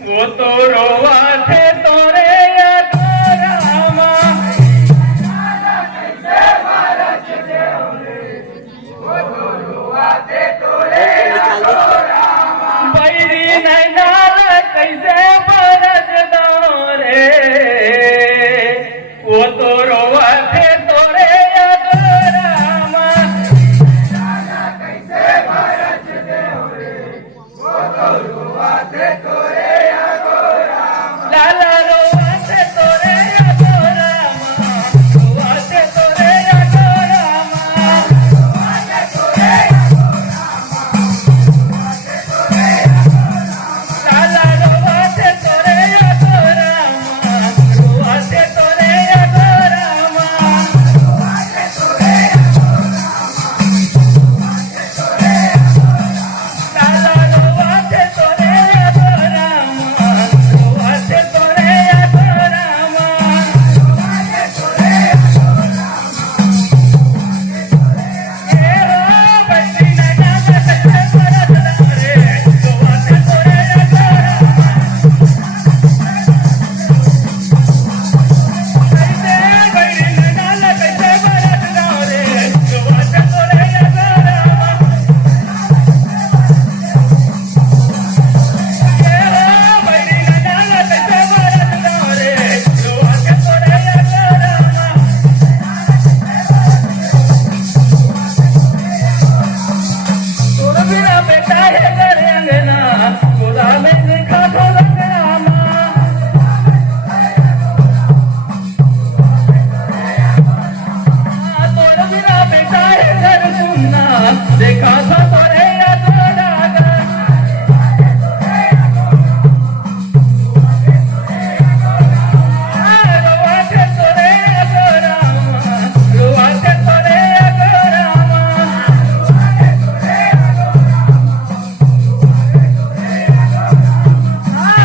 वो तो रोवा थे तोरे रामा बैरी नैनाल कैसे बरस दो रे वो तो रोवा थे तोरे रामा लाला रोवा थे तोरे रामा रोवा थे तोरे रामा लाला रोवा थे तोरे रामा रोवा थे तोरे रामा लाला रोवा थे तोरे रामा रोवा थे तोरे रामा ए हो बंदी नैना कैसे बरस दो रे रोवा थे तोरे रामा कैसे बैरी नैना कैसे बरस दो रे रोवा थे तोरे रामा बैरी नैना कैसे बरस दो रे रोवा थे तोरे रामा तोर बिना बेटा है करे अंगना खुदा में देखा तो रामा तोर बिना बेटा है घर सुनना देखा था तोरे डागा रोवा थे तोरे रामा रोवा थे तोरे रामा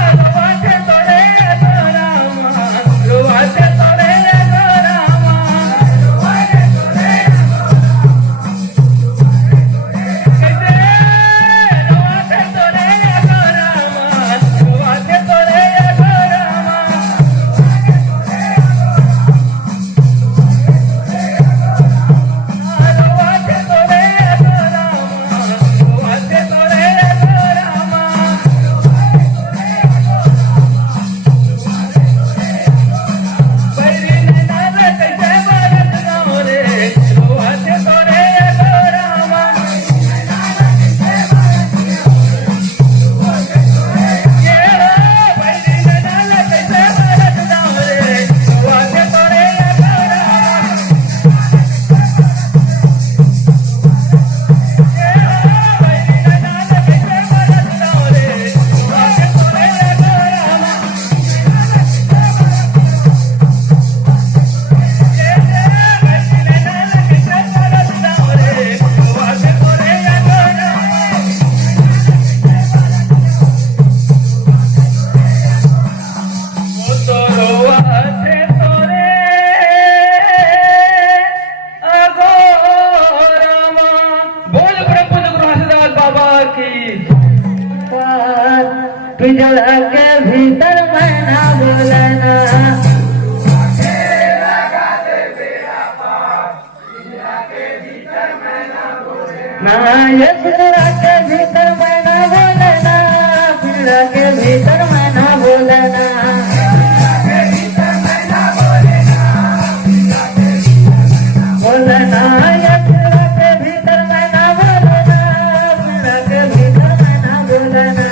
रोवा थे तोरे रामा रोवा थे तोरे रामा कैसे रोवा थे तोरे रामा रोवा थे तोरे रामा रोवा थे तोरे रामा रोवा थे तोरे रामा बैरी नैना कैसे बरस दो रे रोवा थे तोरे रामा ये हो बैरी नैना कैसे बरस दो रे रोवा थे तोरे रामा ये हो बैरी नैना कैसे बरस दो रे रोवा थे तोरे रामा पिंजरा के भीतर मैना बोलना ना ये पिंजरा के भीतर मैना बोलना पिंजरा के भीतर मैना बोलना बोलना ये पिंजरा के भीतर मैना बोलना पिंजरा के भीतर मैना बोलना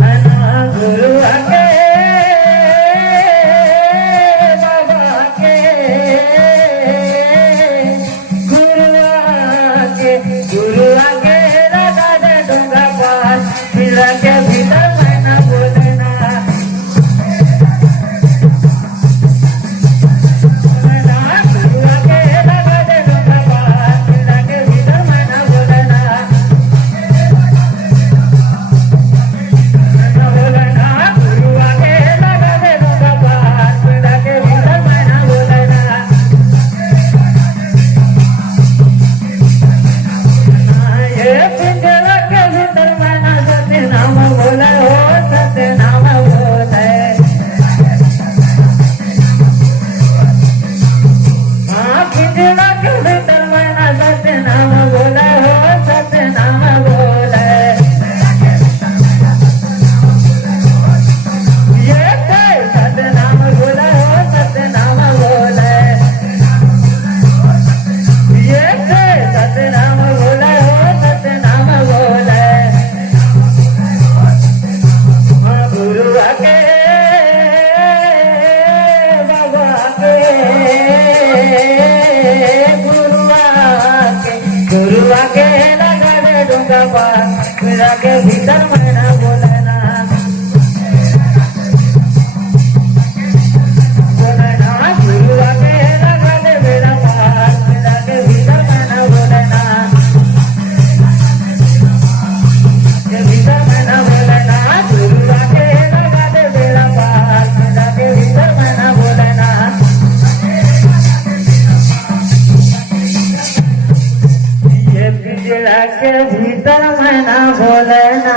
मैना गुरु आके बाबा के गुरु आके राधा दे डूंगा पास पिंजरा के भीतर मैना बोलना गुरु आके राधा दे डूंगा पास पिंजरा के भीतर मैना बोलना गुरु आके राधा दे डूंगा पास पिंजरा के भीतर मैना बोलना बेड़ा पार पिंजरा के भीतर मैना बोले ना झुलुआ के लगा दे बेड़ा पार पिंजरा के भीतर मैना बोले ना के भीतर मैना बोले ना झुलुआ के लगा दे बेड़ा पार पिंजरा के भीतर मैना बोले ना ये पिंजरा के भीतर मैना बोले ना